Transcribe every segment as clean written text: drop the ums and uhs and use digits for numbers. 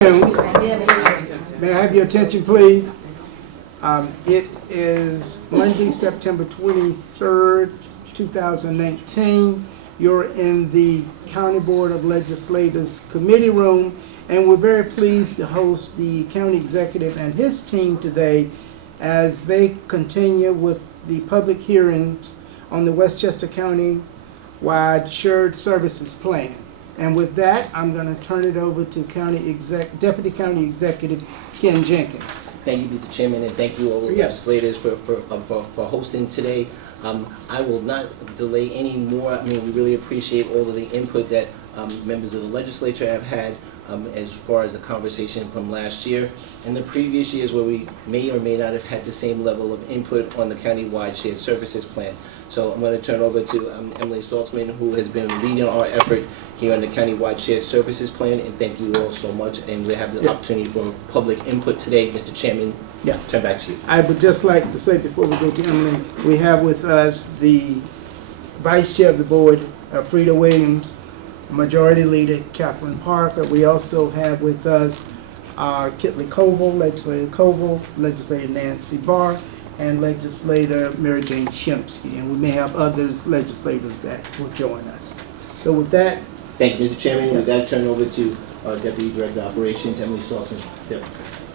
May I have your attention, please? It is Monday, September 23rd, 2019. You're in the County Board of Legislators Committee Room, and we're very pleased to host the county executive and his team today as they continue with the public hearings on the Westchester County-wide Shared Services Plan. And with that, I'm going to turn it over to Deputy County Executive Ken Jenkins. Thank you, Mr. Chairman, and thank you all the legislators for hosting today. I will not delay any more. I mean, we really appreciate all of the input that members of the legislature have had as far as the conversation from last year and the previous years where we may or may not have had the same level of input on the county-wide shared services plan. So I'm going to turn over to Emily Saltzman, who has been leading our effort here on the county-wide shared services plan, and thank you all so much. And we have the opportunity for public input today. Mr. Chairman, turn back to you. I would just like to say before we go to Emily, we have with us the Vice Chair of the Board, Frida Williams, Majority Leader Catherine Parker. We also have with us Legislator Koval, Legislator Nancy Barr, and Legislator Mary Jane Shempsky, and we may have others legislators that will join us. So with that, thank you, Mr. Chairman. With that, turn over to Deputy Director of Operations, Emily Saltzman.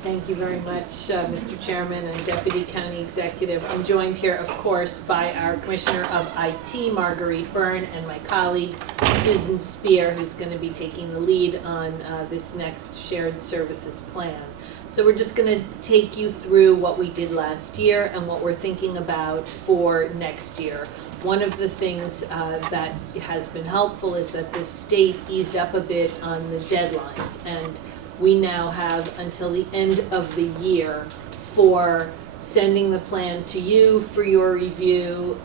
Thank you very much, Mr. Chairman and Deputy County Executive. I'm joined here, of course, by our Commissioner of IT, Marguerite Byrne, and my colleague, Susan Spear, who's going to be taking the lead on this next shared services plan. So we're just going to take you through what we did last year and what we're thinking about for next year. One of the things that has been helpful is that the state eased up a bit on the deadlines, and we now have until the end of the year for sending the plan to you for your review,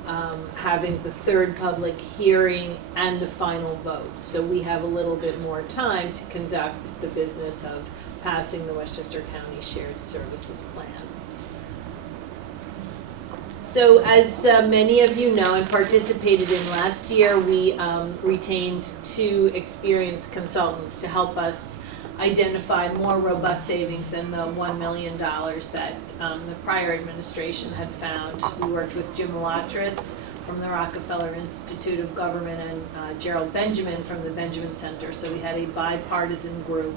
having the third public hearing, and the final vote. So we have a little bit more time to conduct the business of passing the Westchester County Shared Services Plan. So as many of you know and participated in last year, we retained 2 experienced consultants to help us identify more robust savings than the $1 million that the prior administration had found. We worked with Jim Latris from the Rockefeller Institute of Government and Gerald Benjamin from the Benjamin Center, so we had a bipartisan group.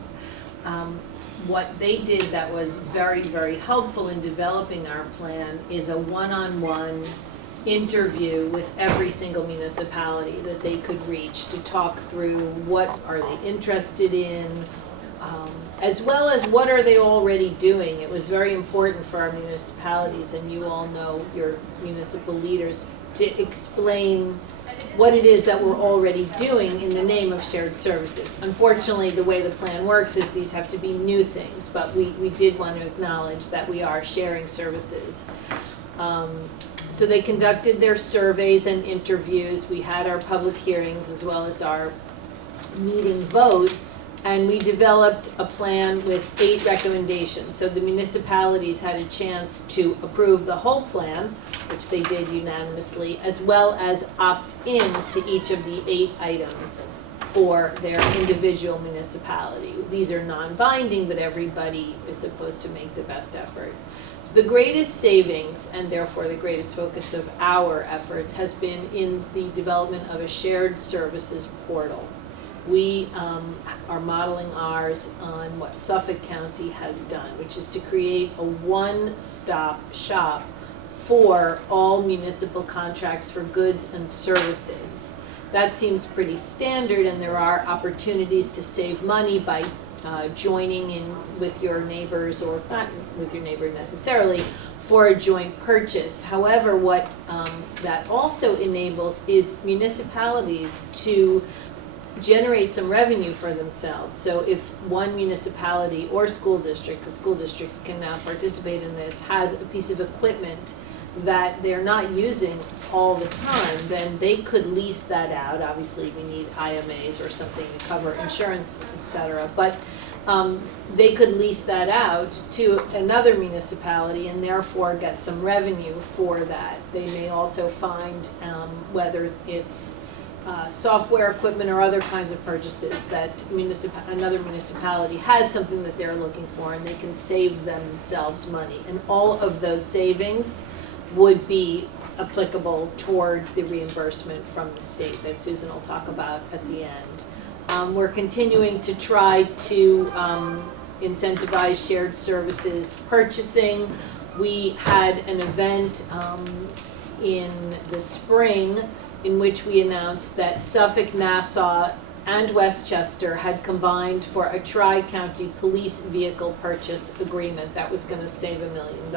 What they did that was very, very helpful in developing our plan is a one-on-one interview with every single municipality that they could reach to talk through what are they interested in, as well as what are they already doing. It was very important for our municipalities, and you all know your municipal leaders, to explain what it is that we're already doing in the name of shared services. Unfortunately, the way the plan works is these have to be new things, but we did want to acknowledge that we are sharing services. So they conducted their surveys and interviews. We had our public hearings as well as our meeting vote, and we developed a plan with 8 recommendations. So the municipalities had a chance to approve the whole plan, which they did unanimously, as well as opt in to each of the 8 items for their individual municipality. These are non-binding, but everybody is supposed to make the best effort. The greatest savings, and therefore the greatest focus of our efforts, has been in the development of a shared services portal. We are modeling ours on what Suffolk County has done, which is to create a one-stop shop for all municipal contracts for goods and services. That seems pretty standard, and there are opportunities to save money by joining in with your neighbors, or not with your neighbor necessarily, for a joint purchase. However, what that also enables is municipalities to generate some revenue for themselves. So if one municipality or school district, because school districts can now participate in this, has a piece of equipment that they're not using all the time, then they could lease that out. Obviously, we need IMAs or something to cover insurance, etc. But they could lease that out to another municipality and therefore get some revenue for that. They may also find whether it's software equipment or other kinds of purchases that another municipality has something that they're looking for, and they can save themselves money. And all of those savings would be applicable toward the reimbursement from the state that Susan will talk about at the end. We're continuing to try to incentivize shared services purchasing. We had an event in the spring in which we announced that Suffolk, Nassau, and Westchester had combined for a tri-county police vehicle purchase agreement that was going to save $1 million.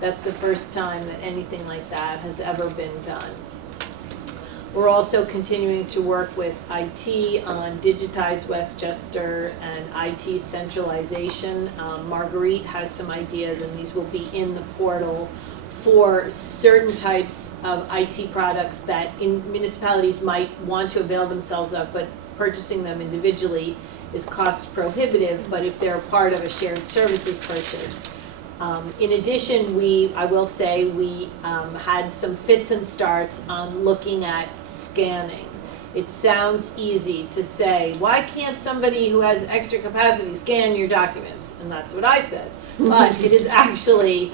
That's the first time that anything like that has ever been done. We're also continuing to work with IT on Digitize Westchester and IT centralization. Marguerite has some ideas, and these will be in the portal for certain types of IT products that municipalities might want to avail themselves of, but purchasing them individually is cost prohibitive, but if they're part of a shared services purchase. In addition, I will say, we had some fits and starts on looking at scanning. It sounds easy to say, why can't somebody who has extra capacity scan your documents? And that's what I said. But it is actually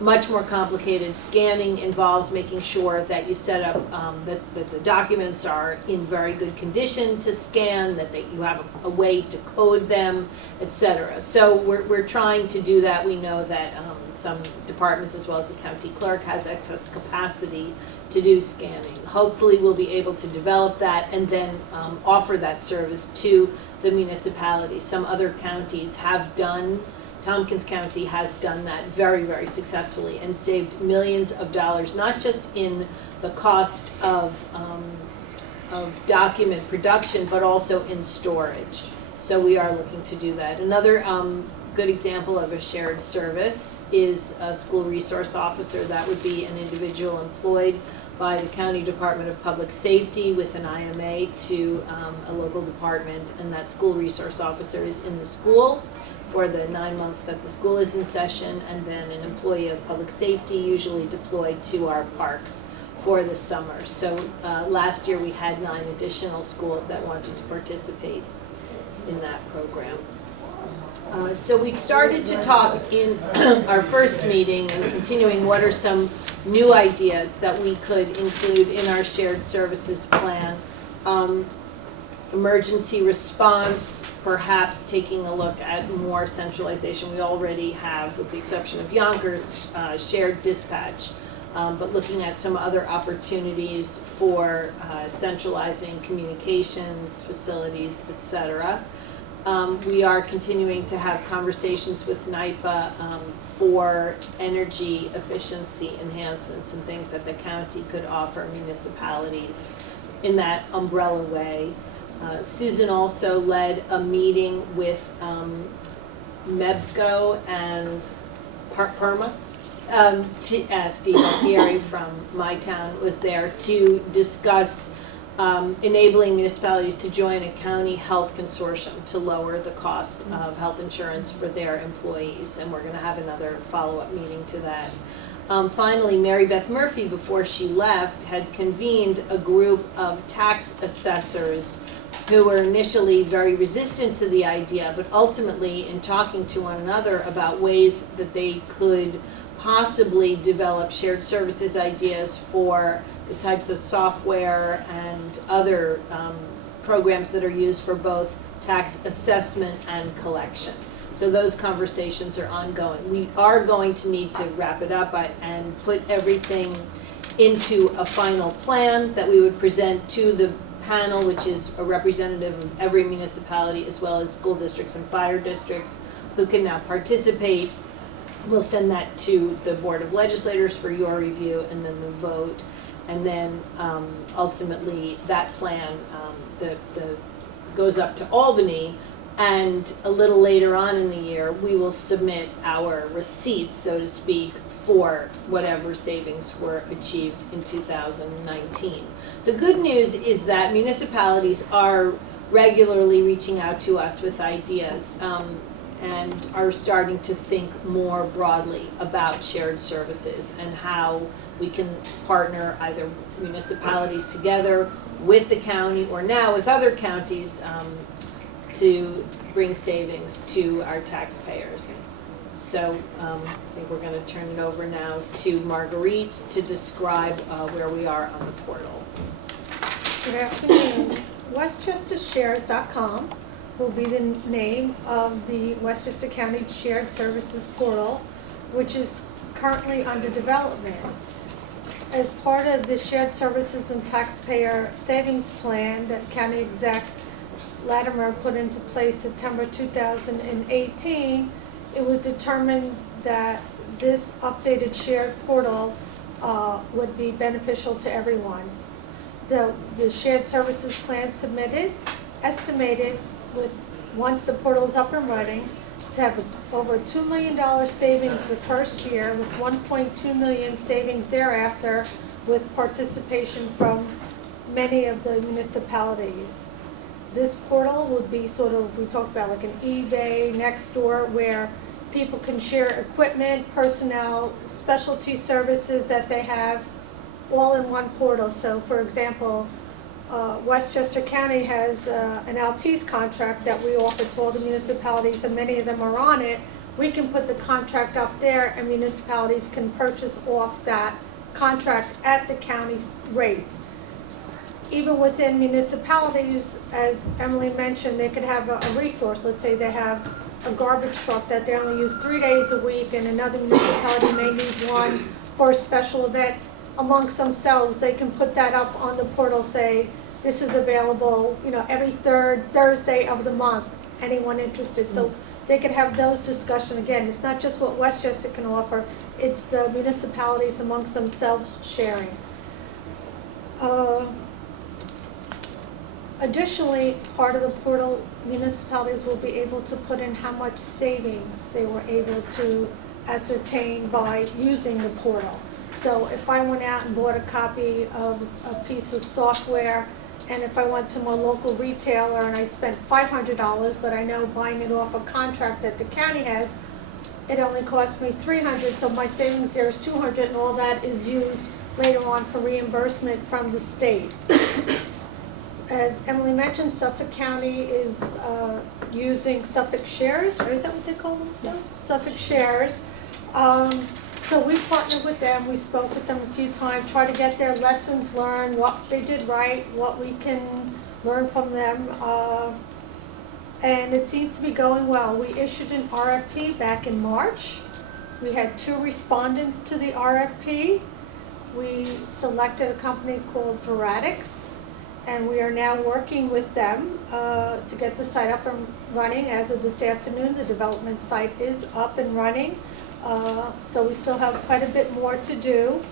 much more complicated. Scanning involves making sure that you set up, that the documents are in very good condition to scan, that you have a way to code them, etc. So we're trying to do that. We know that some departments, as well as the county clerk, has excess capacity to do scanning. Hopefully we'll be able to develop that and then offer that service to the municipalities. Some other counties have done, Tompkins County has done that very, very successfully and saved millions of dollars, not just in the cost of document production, but also in storage. So we are looking to do that. Another good example of a shared service is a school resource officer. That would be an individual employed by the County Department of Public Safety with an IMA to a local department, and that school resource officer is in the school for the 9 months that the school is in session, and then an employee of public safety usually deployed to our parks for the summer. So last year we had 9 additional schools that wanted to participate in that program. So we started to talk in our first meeting and continuing what are some new ideas that we could include in our shared services plan. Emergency response, perhaps taking a look at more centralization. We already have, with the exception of Yonkers, shared dispatch, but looking at some other opportunities for centralizing communications, facilities, etc. We are continuing to have conversations with NYPA for energy efficiency enhancements and things that the county could offer municipalities in that umbrella way. Susan also led a meeting with MEBCO and PERMA. Steve Altieri from my town was there to discuss enabling municipalities to join a county health consortium to lower the cost of health insurance for their employees, and we're going to have another follow-up meeting to that. Finally, Mary Beth Murphy, before she left, had convened a group of tax assessors who were initially very resistant to the idea, but ultimately, in talking to one another about ways that they could possibly develop shared services ideas for the types of software and other programs that are used for both tax assessment and collection. So those conversations are ongoing. We are going to need to wrap it up and put everything into a final plan that we would present to the panel, which is a representative of every municipality as well as school districts and fire districts who can now participate. We'll send that to the Board of Legislators for your review and then the vote. And then ultimately that plan goes up to Albany, and a little later on in the year we will submit our receipts, so to speak, for whatever savings were achieved in 2019. The good news is that municipalities are regularly reaching out to us with ideas. and are starting to think more broadly about shared services and how we can partner either municipalities together with the county or now with other counties to bring savings to our taxpayers. So I think we're going to turn it over now to Marguerite to describe where we are on the portal. Good afternoon. WestchesterShares.com will be the name of the Westchester County Shared Services Portal, which is currently under development. As part of the Shared Services and Taxpayer Savings Plan that County Exec Latimer put into place September 2018, it was determined that this updated shared portal would be beneficial to everyone. The shared services plan submitted estimated with, once the portal is up and running, to have over $2 million savings the first year with $1.2 million savings thereafter with participation from many of the municipalities. This portal would be sort of, we talked about like an eBay, Nextdoor, where people can share equipment, personnel, specialty services that they have all in one portal. So for example, Westchester County has an Altice contract that we offer to all the municipalities, and many of them are on it. We can put the contract up there and municipalities can purchase off that contract at the county's rate. Even within municipalities, as Emily mentioned, they could have a resource. Let's say they have a garbage truck that they only use 3 days a week, and another municipality may need one for a special event. Amongst themselves, they can put that up on the portal, say, this is available, every third Thursday of the month, anyone interested. So they could have those discussions. Again, it's not just what Westchester can offer, it's the municipalities amongst themselves sharing. Additionally, part of the portal, municipalities will be able to put in how much savings they were able to ascertain by using the portal. So if I went out and bought a copy of a piece of software, and if I went to my local retailer and I spent $500, but I know buying it off a contract that the county has, it only cost me $300, so my savings there is $200, and all that is used later on for reimbursement from the state. As Emily mentioned, Suffolk County is using Suffolk Shares, or is that what they call themselves? Suffolk Shares. So we partnered with them, we spoke with them a few times, try to get their lessons learned, what they did right, what we can learn from them. And it seems to be going well. We issued an RFP back in March. We had 2 respondents to the RFP. We selected a company called Veratics, and we are now working with them to get the site up and running. As of this afternoon, the development site is up and running. So we still have quite a bit more to do.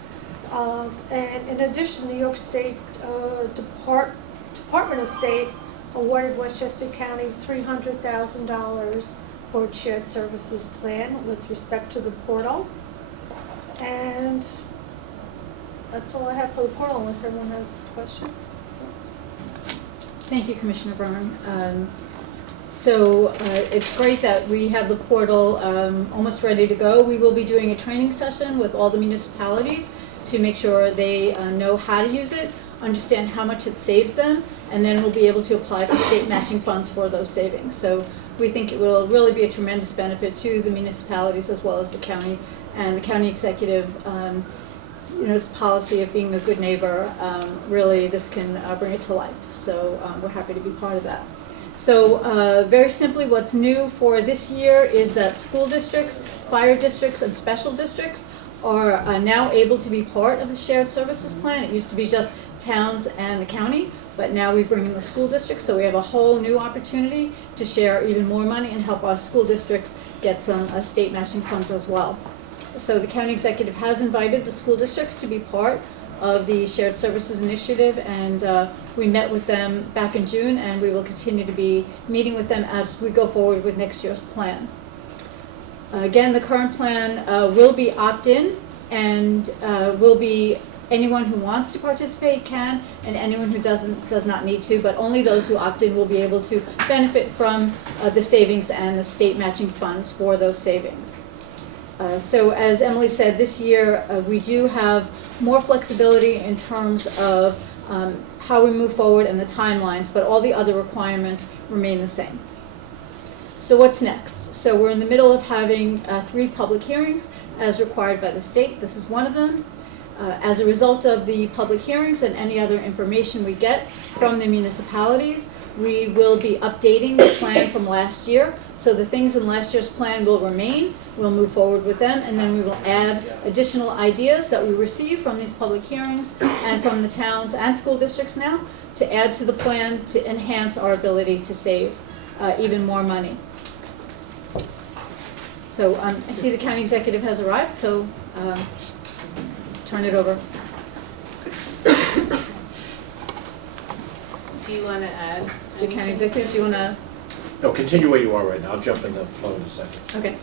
And in addition, New York State Department of State awarded Westchester County $300,000 for its shared services plan with respect to the portal. And that's all I have for the portal, unless everyone has questions. Thank you, Commissioner Byrne. So it's great that we have the portal almost ready to go. We will be doing a training session with all the municipalities to make sure they know how to use it, understand how much it saves them, and then we'll be able to apply for state matching funds for those savings. So we think it will really be a tremendous benefit to the municipalities as well as the county, and the county executive its policy of being a good neighbor, really this can bring it to life. So we're happy to be part of that. So very simply, what's new for this year is that school districts, fire districts, and special districts are now able to be part of the shared services plan. It used to be just towns and the county, but now we bring in the school districts, so we have a whole new opportunity to share even more money and help our school districts get some state matching funds as well. So the county executive has invited the school districts to be part of the shared services initiative, and we met with them back in June, and we will continue to be meeting with them as we go forward with next year's plan. Again, the current plan will be opt-in and will be anyone who wants to participate can, and anyone who does not need to, but only those who opt in will be able to benefit from the savings and the state matching funds for those savings. So as Emily said, this year we do have more flexibility in terms of how we move forward and the timelines, but all the other requirements remain the same. So what's next? So we're in the middle of having 3 public hearings as required by the state. This is one of them. As a result of the public hearings and any other information we get from the municipalities, we will be updating the plan from last year. So the things in last year's plan will remain. We'll move forward with them, and then we will add additional ideas that we receive from these public hearings and from the towns and school districts now to add to the plan to enhance our ability to save even more money. So I see the county executive has arrived, so turn it over. Do you want to add? So county executive, do you want to? No, continue where you are right now. I'll jump in the flow in a second. Okay.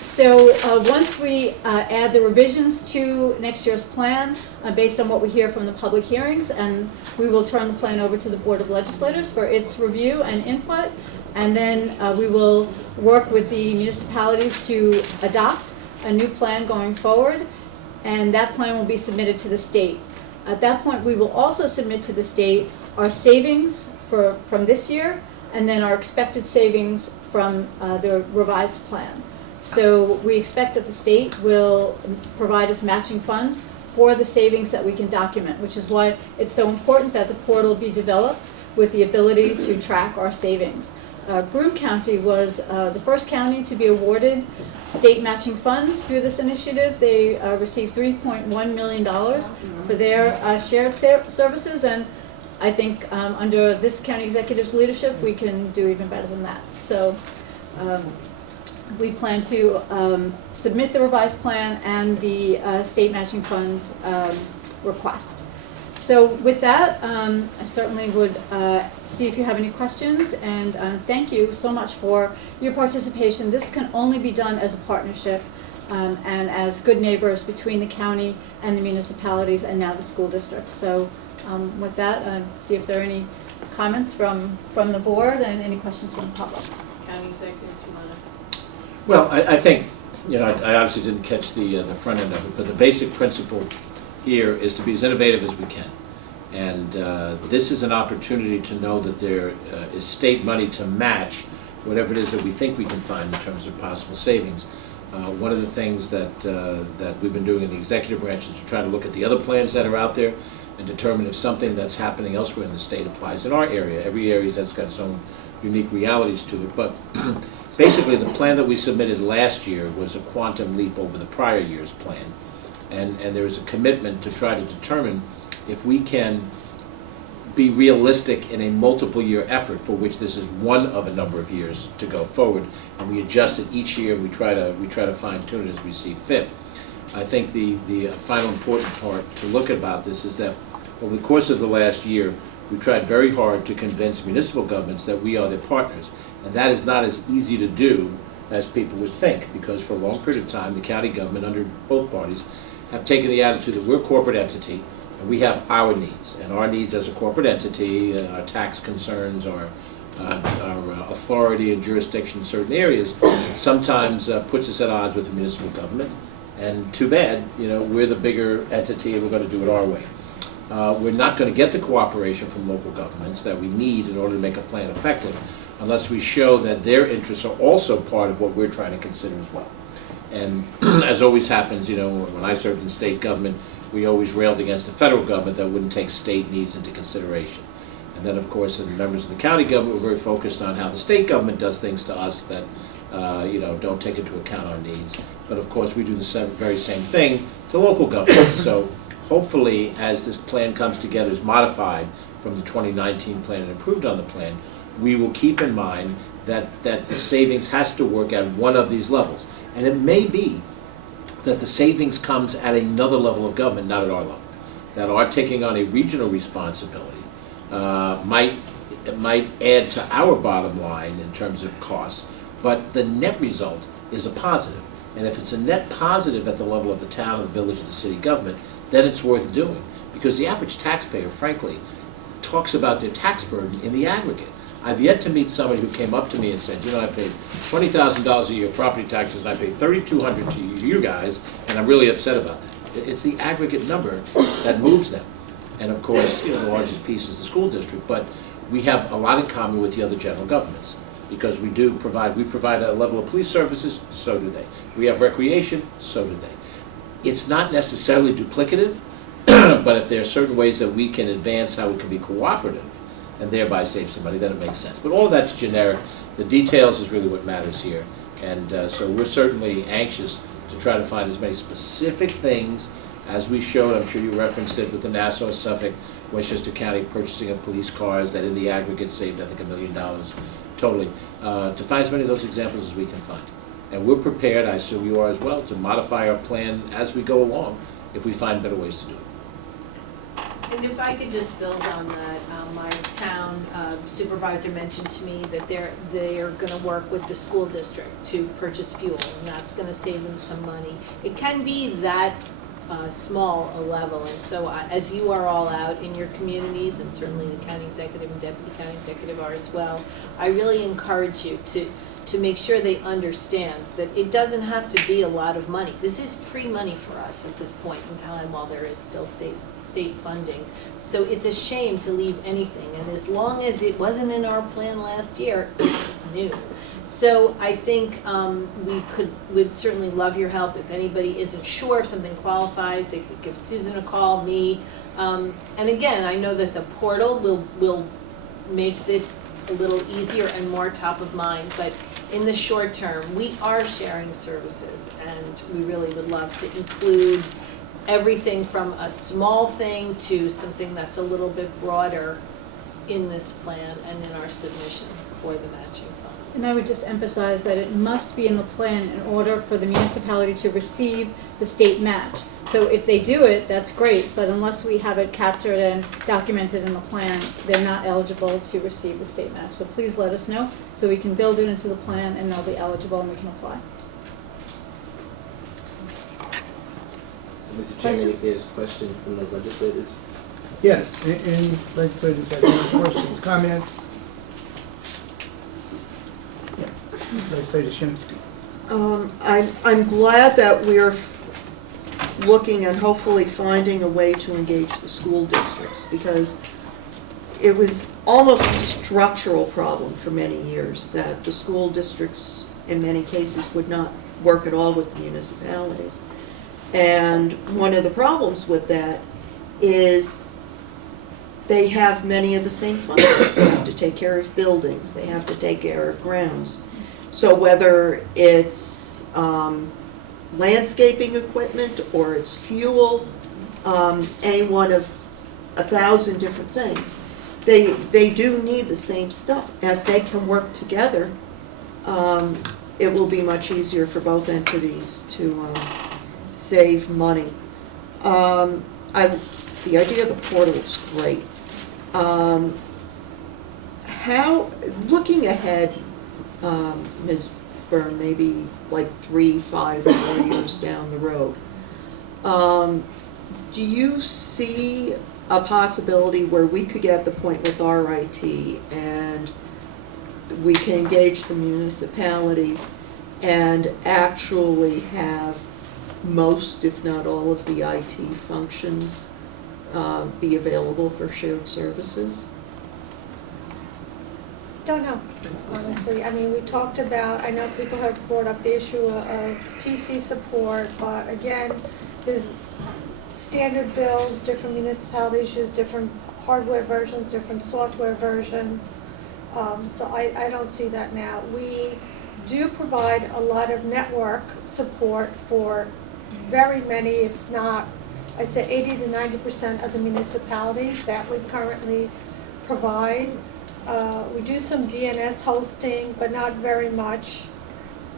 So once we add the revisions to next year's plan, based on what we hear from the public hearings, and we will turn the plan over to the Board of Legislators for its review and input, and then we will work with the municipalities to adopt a new plan going forward, and that plan will be submitted to the state. At that point, we will also submit to the state our savings from this year, and then our expected savings from the revised plan. So we expect that the state will provide us matching funds for the savings that we can document, which is why it's so important that the portal be developed with the ability to track our savings. Broome County was the first county to be awarded state matching funds through this initiative. They received $3.1 million for their shared services, and I think under this county executive's leadership, we can do even better than that. So we plan to submit the revised plan and the state matching funds request. So with that, I certainly would see if you have any questions, and thank you so much for your participation. This can only be done as a partnership and as good neighbors between the county and the municipalities and now the school district. So with that, see if there are any comments from the board and any questions from the public. County executive, do you want to? Well, I think, you know, I obviously didn't catch the front end of it, but the basic principle here is to be as innovative as we can. And this is an opportunity to know that there is state money to match whatever it is that we think we can find in terms of possible savings. One of the things that we've been doing in the executive branch is to try to look at the other plans that are out there and determine if something that's happening elsewhere in the state applies in our area. Every area has got its own unique realities to it, but basically the plan that we submitted last year was a quantum leap over the prior year's plan. And there is a commitment to try to determine if we can be realistic in a multiple year effort, for which this is one of a number of years to go forward, and we adjust it each year. We try to fine tune it as we see fit. I think the final important part to look about this is that over the course of the last year, we tried very hard to convince municipal governments that we are their partners, and that is not as easy to do as people would think, because for a long period of time, the county government under both parties have taken the attitude that we're a corporate entity and we have our needs. And our needs as a corporate entity, our tax concerns, our authority and jurisdiction in certain areas, sometimes puts us at odds with the municipal government. And too bad, you know, we're the bigger entity and we're going to do it our way. We're not going to get the cooperation from local governments that we need in order to make a plan effective unless we show that their interests are also part of what we're trying to consider as well. And as always happens, you know, when I served in state government, we always railed against the federal government that wouldn't take state needs into consideration. And then, of course, the members of the county government were very focused on how the state government does things to us that, you know, don't take into account our needs. But, of course, we do the very same thing to local government. So hopefully, as this plan comes together, is modified from the 2019 plan and improved on the plan, we will keep in mind that the savings has to work at one of these levels. And it may be that the savings comes at another level of government, not at our level. That our taking on a regional responsibility might add to our bottom line in terms of costs, but the net result is a positive. And if it's a net positive at the level of the town, the village, or the city government, then it's worth doing. Because the average taxpayer, frankly, talks about their tax burden in the aggregate. I've yet to meet somebody who came up to me and said, you know, I paid $20,000 a year property taxes and I paid $3,200 to you guys, and I'm really upset about that. It's the aggregate number that moves them. And of course, you know, the largest piece is the school district, but we have a lot in common with the other general governments. Because we provide a level of police services, so do they. We have recreation, so do they. It's not necessarily duplicative, but if there are certain ways that we can advance how we can be cooperative and thereby save some money, then it makes sense. But all of that's generic. The details is really what matters here. And so we're certainly anxious to try to find as many specific things as we showed. I'm sure you referenced it with the Nassau, Suffolk, Westchester County purchasing of police cars that in the aggregate saved, I think, $1 million totally, to find as many of those examples as we can find. And we're prepared, I assume you are as well, to modify our plan as we go along if we find better ways to do it. And if I could just build on that, my town supervisor mentioned to me that they are gonna work with the school district to purchase fuel, and that's gonna save them some money. It can be that small a level, and so as you are all out in your communities, and certainly the county executive and deputy county executive are as well, I really encourage you to make sure they understand that it doesn't have to be a lot of money. This is free money for us at this point in time while there is still state funding. So it's a shame to leave anything, and as long as it wasn't in our plan last year, it's new. So I think we'd certainly love your help. If anybody isn't sure if something qualifies, they could give Susan a call, me. And again, I know that the portal will make this a little easier and more top of mind, but in the short term, we are sharing services, and we really would love to include everything from a small thing to something that's a little bit broader in this plan and in our submission for the matching funds. And I would just emphasize that it must be in the plan in order for the municipality to receive the state match. So if they do it, that's great, but unless we have it captured and documented in the plan, they're not eligible to receive the state match. So please let us know so we can build it into the plan and they'll be eligible and we can apply. So, Mr. Chairman, if there's questions from the legislators? Yes, any legislators have any questions, comments? Yeah, Legislator Shimsky. I'm glad that we're looking and hopefully finding a way to engage the school districts, because it was almost a structural problem for many years that the school districts in many cases would not work at all with the municipalities. And one of the problems with that is they have many of the same functions. They have to take care of buildings, they have to take care of grounds. So whether it's landscaping equipment or it's fuel, any one of 1,000 different things, they do need the same stuff. If they can work together, it will be much easier for both entities to save money. The idea of the portal is great. Looking ahead, Ms. Byrne, maybe like 3, 5, or more years down the road, do you see a possibility where we could get the point with our IT and we can engage the municipalities and actually have most, if not all, of the IT functions be available for shared services? Don't know, honestly. I mean, we talked about, I know people have brought up the issue of PC support, but again, there's standard bills, different municipalities use different hardware versions, different software versions. So I don't see that now. We do provide a lot of network support for very many, if not, I'd say 80 to 90% of the municipalities that we currently provide. We do some DNS hosting, but not very much.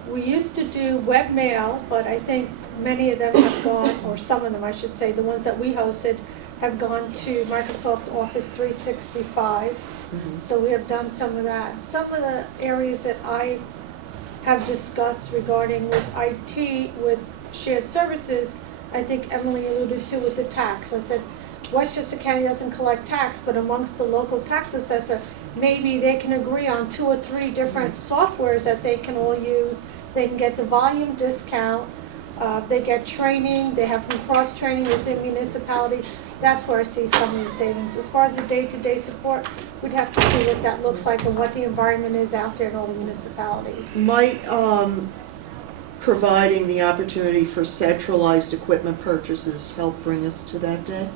We used to do webmail, but I think many of them have gone, or some of them I should say, the ones that we hosted have gone to Microsoft Office 365. Mm-hmm. So we have done some of that. Some of the areas that I have discussed regarding with IT, with shared services, I think Emily alluded to with the tax. I said, Westchester County doesn't collect tax, but amongst the local tax assessor, maybe they can agree on 2 or 3 different softwares that they can all use. They can get the volume discount, they get training, they have some cross-training within municipalities. That's where I see some of the savings. As far as the day-to-day support, we'd have to see what that looks like and what the environment is out there in all the municipalities. Might providing the opportunity for centralized equipment purchases help bring us to that day?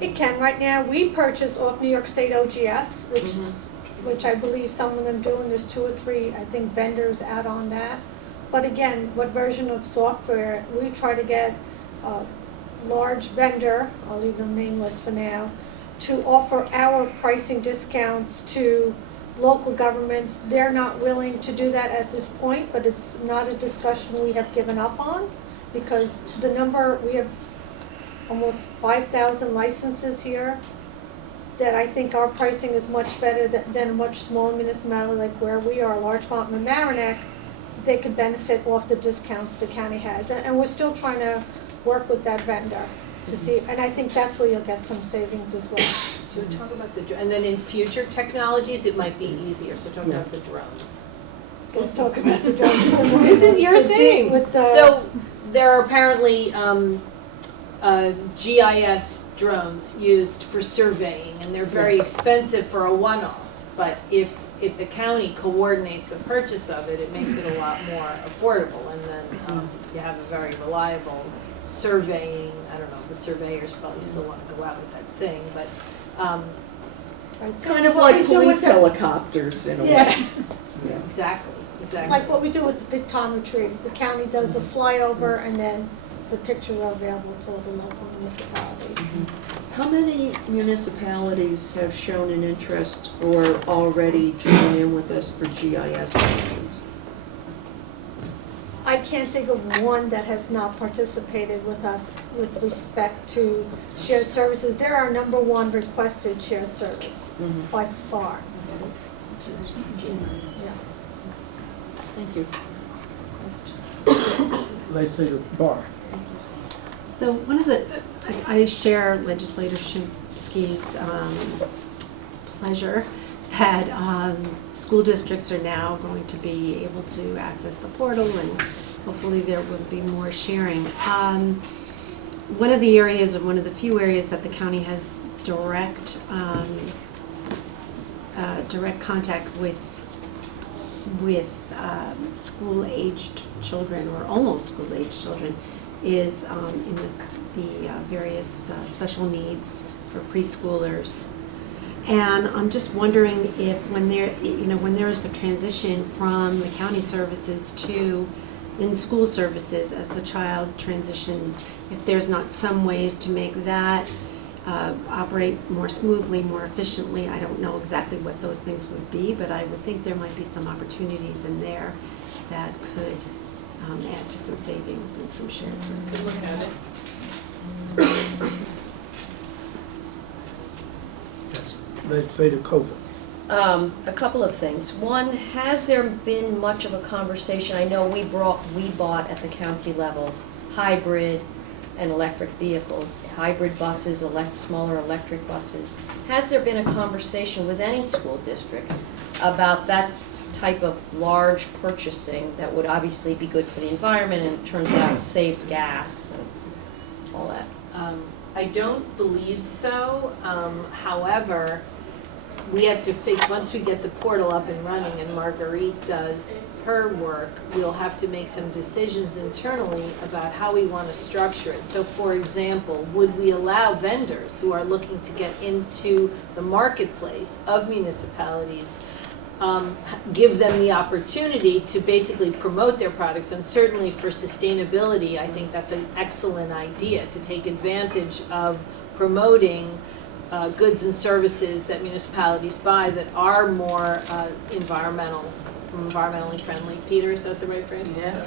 It can. Right now, we purchase off New York State OGS, which I believe some of them do, and there's 2 or 3, I think, vendors out on that. But again, what version of software, we try to get a large vendor, I'll leave them nameless for now, to offer our pricing discounts to local governments. They're not willing to do that at this point, but it's not a discussion we have given up on, because the number, we have almost 5,000 licenses here, that I think our pricing is much better than a much smaller municipality like where we are, Larchmont and Mamaroneck. They could benefit off the discounts the county has. And we're still trying to work with that vendor to see, and I think that's where you'll get some savings as well. Do we talk about the, and then in future technologies, it might be easier, so talk about the drones. We'll talk about the drones. This is your thing. With the, So there are apparently GIS drones used for surveying, and they're very expensive for a one-off. But if the county coordinates the purchase of it, it makes it a lot more affordable, and then you have a very reliable surveying. I don't know, the surveyors probably still want to go out with that thing, but right, so Kind of what we like do with police the- helicopters in a way. Yeah, Yeah. exactly. like what we do with the pictometry. The county does the flyover, and then the pictures are available to all the local municipalities. How many municipalities have shown an interest or already joined in with us for GIS actions? I can't think of one that has not participated with us with respect to shared services. They're our #1 requested shared service by far. Yeah. Thank you. Legislator Barr. So one of the, I share Legislator Shumsky's pleasure that school districts are now going to be able to access the portal, and hopefully there will be more sharing. One of the areas, or one of the few areas that the county has direct contact with school-aged children, or almost school-aged children, is in the various special needs for preschoolers. And I'm just wondering if when there is the transition from the county services to in-school services as the child transitions, if there's not some ways to make that operate more smoothly, more efficiently. I don't know exactly what those things would be, but I would think there might be some opportunities in there that could add to some savings and some shared services. Good look at it. Yes. Legislator Cover. A couple of things. One, has there been much of a conversation? I know we bought at the county level hybrid and electric vehicles, hybrid buses, smaller electric buses. Has there been a conversation with any school districts about that type of large purchasing that would obviously be good for the environment, and it turns out saves gas and all that? I don't believe so. However, we have to once we get the portal up and running and Marguerite does her work, we'll have to make some decisions internally about how we want to structure it. So for example, would we allow vendors who are looking to get into the marketplace of municipalities, give them the opportunity to basically promote their products? And certainly for sustainability, I think that's an excellent idea, to take advantage of promoting goods and services that municipalities buy that are more environmentally friendly. Peter, is that the right phrase? Yeah.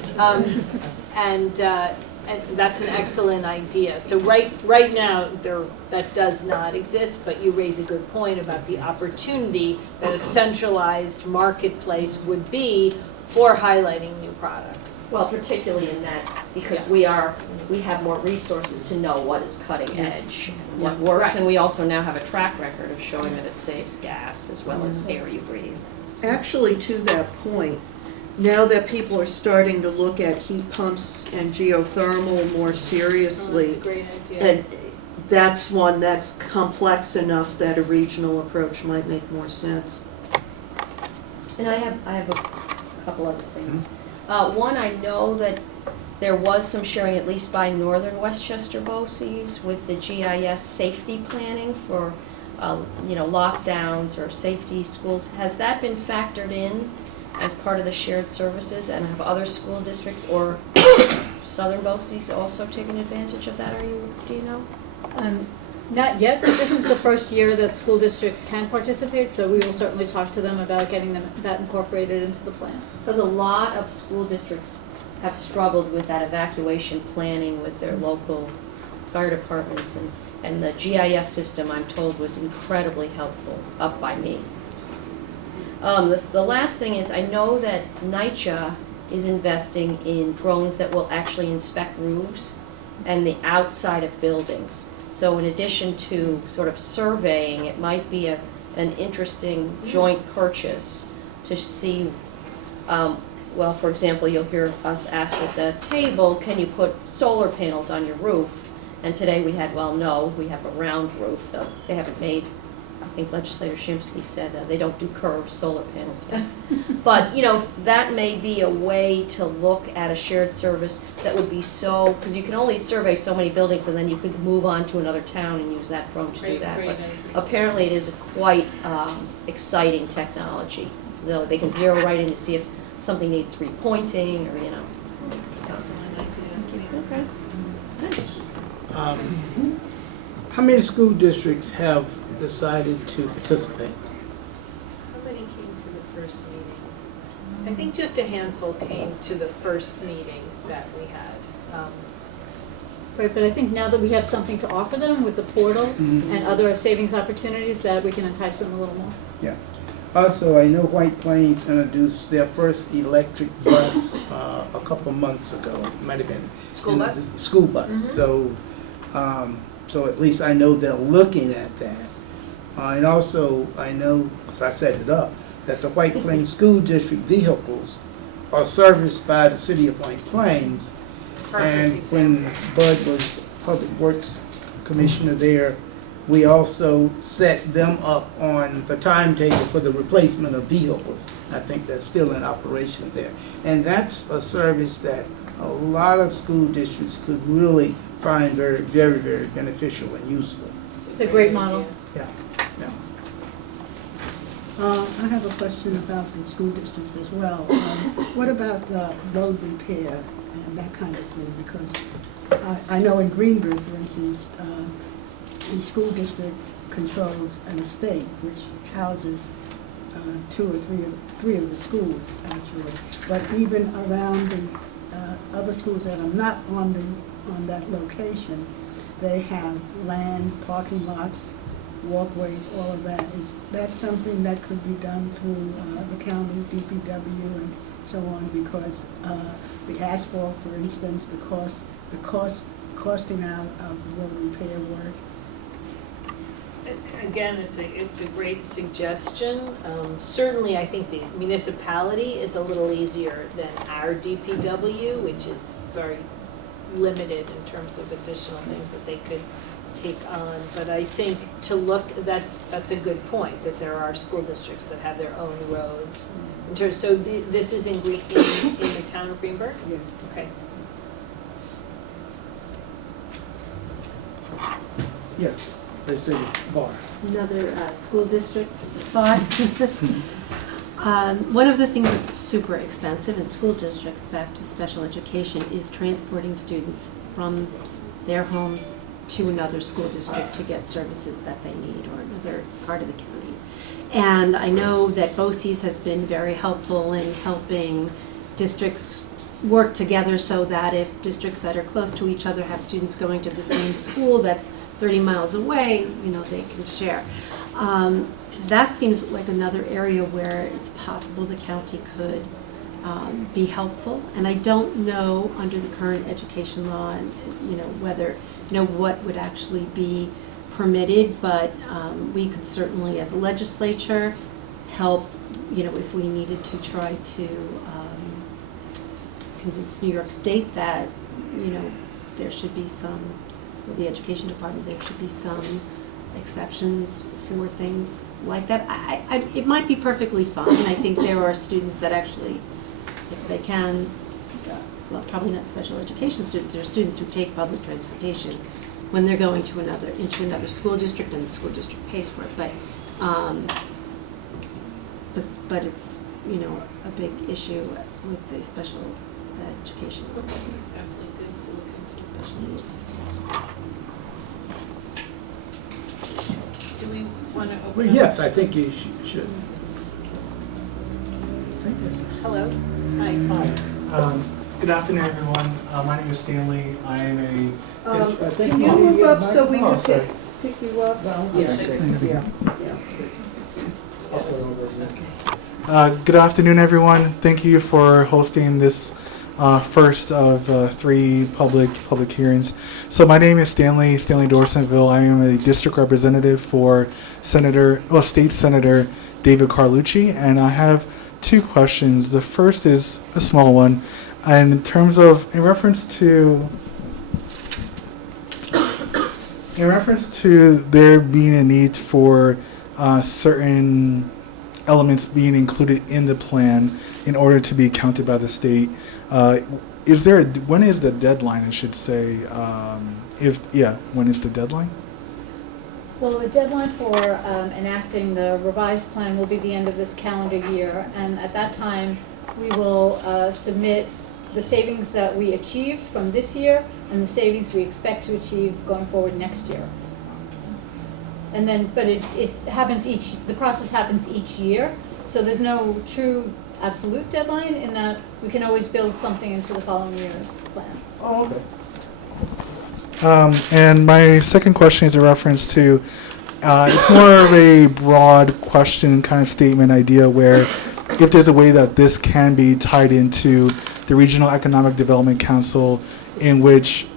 And that's an excellent idea. So right now that does not exist, but you raise a good point about the opportunity that a centralized marketplace would be for highlighting new products. Well, particularly in that, because Yeah. we have more resources to know what is cutting edge, and what Yeah. works, Right. and we also now have a track record of showing that it saves gas as well as air you breathe. Actually, to that point, now that people are starting to look at heat pumps and geothermal more seriously, That's a great idea. and that's one that's complex enough that a regional approach might make more sense. And I have a couple other things. One, I know that there was some sharing, at least by Northern Westchester BOCES, with the GIS safety planning for, lockdowns or safety schools. Has that been factored in as part of the shared services, and have other school districts or Southern BOCES also taken advantage of that? Do you know? Not yet, but this is the first year that school districts can participate, so we will certainly talk to them about getting that incorporated into the plan. Because a lot of school districts have struggled with that evacuation planning with their local fire departments, and the GIS system, I'm told, was incredibly helpful, up by me. The last thing is, I know that NYCHA is investing in drones that will actually inspect roofs and the outside of buildings. So in addition to sort of surveying, it might be an interesting joint purchase to see, for example, you'll hear us ask at the table, can you put solar panels on your roof? And today we had, no, we have a round roof, though they haven't made, I think Legislator Shimsky said they don't do curved solar panels yet. But, that may be a way to look at a shared service that would be because you can only survey so many buildings, and then you could move on to another town and use that drone to do that. But apparently it is a quite exciting technology. So they can zero right in to see if something needs repointing or, Okay, thanks. How many school districts have decided to participate? How many came to the first meeting? I think just a handful came to the first meeting that we had. Right, but I think now that we have something to offer them with the portal and other savings opportunities, that we can entice them a little more. Yeah. Also, I know White Plains introduced their first electric bus a couple months ago. It might have been School bus? School bus. So at least I know they're looking at that. And also, I know, because I set it up, that the White Plains School District vehicles are serviced by the city of White Plains. And when Bud was Public Works Commissioner there, we also set them up on the timetable for the replacement of vehicles. I think that's still in operation there. And that's a service that a lot of school districts could really find very, very, very beneficial and useful. It's a great model. Yeah, yeah. I have a question about the school districts as well. What about the road repair and that kind of thing? Because I know in Greenberg, for instance, the school district controls an estate which houses two or three of the schools, actually. But even around the other schools that are not on that location, they have land, parking lots, walkways, all of that. Is that something that could be done through the county, DPW, and so on? Because the asphalt, for instance, the costing out of the road repair work. Again, it's a great suggestion. Certainly, I think the municipality is a little easier than our DPW, which is very limited in terms of additional things that they could take on. But I think that's a good point, that there are school districts that have their own roads. So this is in the town of Greenberg? Yes. Okay. Yes, let's say bar. Another school district thought. One of the things that's super expensive in school districts, back to special education, is transporting students from their homes to another school district to get services that they need, or another part of the county. And I know that BOCES has been very helpful in helping districts work together so that if districts that are close to each other have students going to the same school that's 30 miles away, they can share. That seems like another area where it's possible the county could be helpful. And I don't know, under the current education law, and, whether, what would actually be permitted, but we could certainly, as a legislature, help, if we needed to try to convince New York State that, there should be some, or the Education Department, there should be some exceptions for things like that. It might be perfectly fine. I think there are students that actually, if they can, well, probably not special education students, there are students who take public transportation when they're going to into another school district, and the school district pays for it. But it's, a big issue with the special education. Definitely good to look into Special needs. Do we want to Well, open up? yes, I think you should. I think this is. Hello, hi. Hi. Good afternoon, everyone. My name is Stanley. I am a Can you move up so we Oh, can sorry. pick you up? Yeah. Yeah. I'll start over again. Good afternoon, everyone. Thank you for hosting this first of 3 public hearings. So my name is Stanley Dorsonville. I am a district representative for State Senator David Carlucci, and I have 2 questions. The first is a small one, and in reference to there being a need for certain elements being included in the plan in order to be counted by the state. When is the deadline, I should say? When is the deadline? Well, the deadline for enacting the revised plan will be the end of this calendar year, and at that time, we will submit the savings that we achieved from this year and the savings we expect to achieve going forward next year. And then, but it happens the process happens each year, so there's no true absolute deadline in that we can always build something into the following year's plan. Oh, okay. And my second question is a reference to, it's more of a broad question kind of statement idea where if there's a way that this can be tied into the Regional Economic Development Council, in which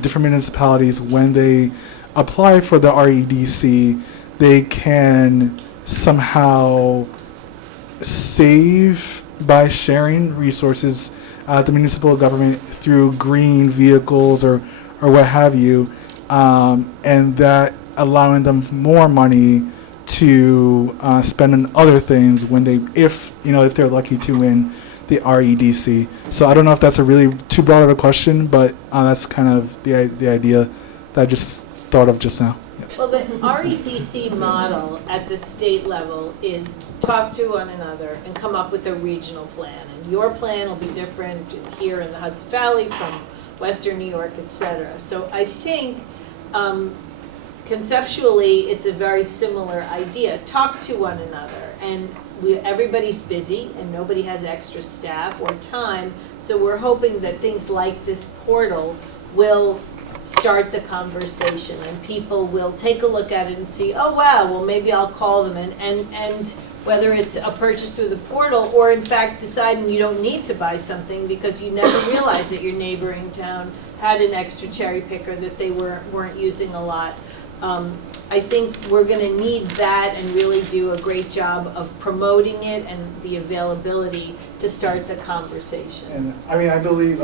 different municipalities, when they apply for the REDC, they can somehow save by sharing resources at the municipal government through green vehicles or what have you, and that allowing them more money to spend on other things if they're lucky to win the REDC. So I don't know if that's a really too broad of a question, but that's kind of the idea that I just thought of just now. Yeah. Well, the REDC model at the state level is talk to one another and come up with a regional plan. And your plan will be different here in the Hudson Valley from Western New York, et cetera. So I think conceptually it's a very similar idea. Talk to one another, and everybody's busy and nobody has extra staff or time, so we're hoping that things like this portal will start the conversation and people will take a look at it and see, oh wow, well maybe I'll call them, and whether it's a purchase through the portal or in fact deciding you don't need to buy something because you never realized that your neighboring town had an extra cherry picker that they weren't using a lot. I think we're going to need that and really do a great job of promoting it and the availability to start the conversation. And I believe.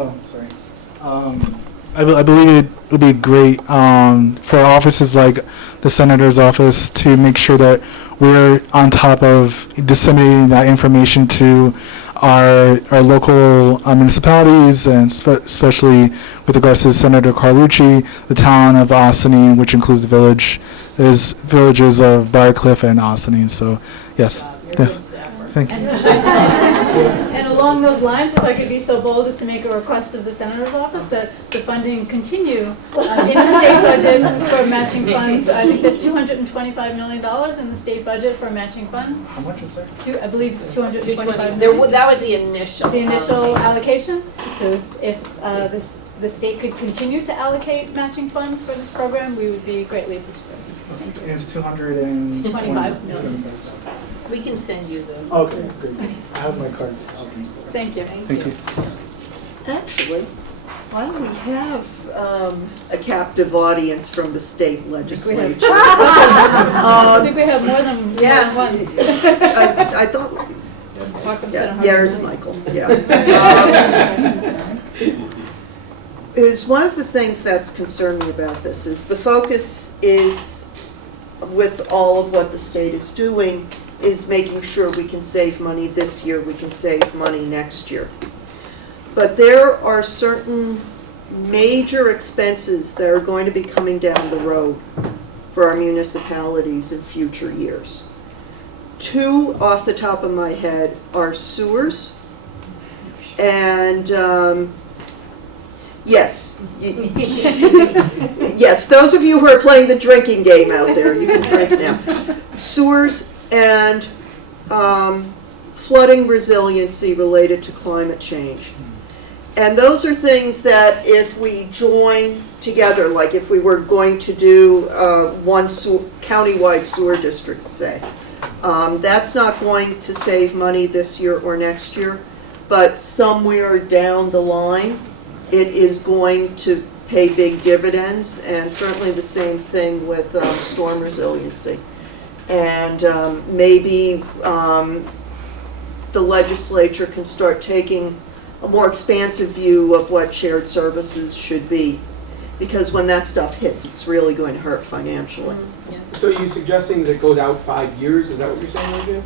I believe it would be great for offices like the Senator's office to make sure that we're on top of disseminating that information to our local municipalities, and especially with regards to Senator Carlucci, the town of Ossining, which includes the villages of Briarcliff and Ossining. So, yes. You're a good staffer. Thank you. And along those lines, if I could be so bold as to make a request of the Senator's office that the funding continue in the state budget for matching funds. I think there's $225 million in the state budget for matching funds. How much was that? I believe it's $225 million. That was the initial. The initial allocation. So if the state could continue to allocate matching funds for this program, we would be greatly appreciative. Thank you. It's 225 million. We can send you the. Okay, good. I have my cards. Thank you. Thank you. Actually, why don't we have a captive audience from the state legislature? I think we have more than Yeah. one. I thought, Welcome to yeah, the there's Harvard. Michael, yeah. Is one of the things that's concerned me about this is the focus is, with all of what the state is doing, is making sure we can save money this year, we can save money next year. But there are certain major expenses that are going to be coming down the road for our municipalities in future years. Two off the top of my head are sewers and, yes. Yes, those of you who are playing the drinking game out there, you can drink now. Sewers and flooding resiliency related to climate change. And those are things that if we join together, like if we were going to do one countywide sewer district, say, that's not going to save money this year or next year, but somewhere down the line, it is going to pay big dividends, and certainly the same thing with storm resiliency. And maybe the legislature can start taking a more expansive view of what shared services should be, because when that stuff hits, it's really going to hurt financially. Yes. So you're suggesting that it goes out 5 years? Is that what you're saying, Olivia?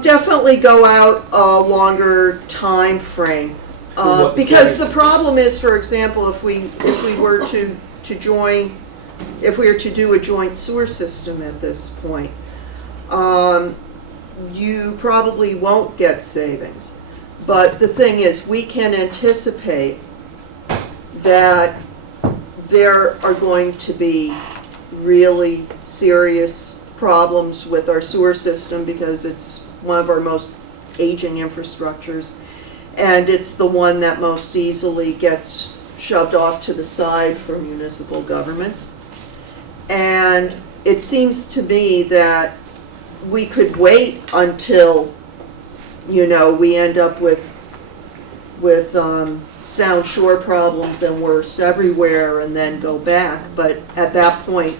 Definitely go out a longer time frame. what Because percentage? the problem is, for example, if we were to join, if we were to do a joint sewer system at this point, you probably won't get savings. But the thing is, we can anticipate that there are going to be really serious problems with our sewer system because it's one of our most aging infrastructures, and it's the one that most easily gets shoved off to the side for municipal governments. And it seems to me that we could wait until, you know, we end up with Sound Shore problems and worse everywhere and then go back. But at that point,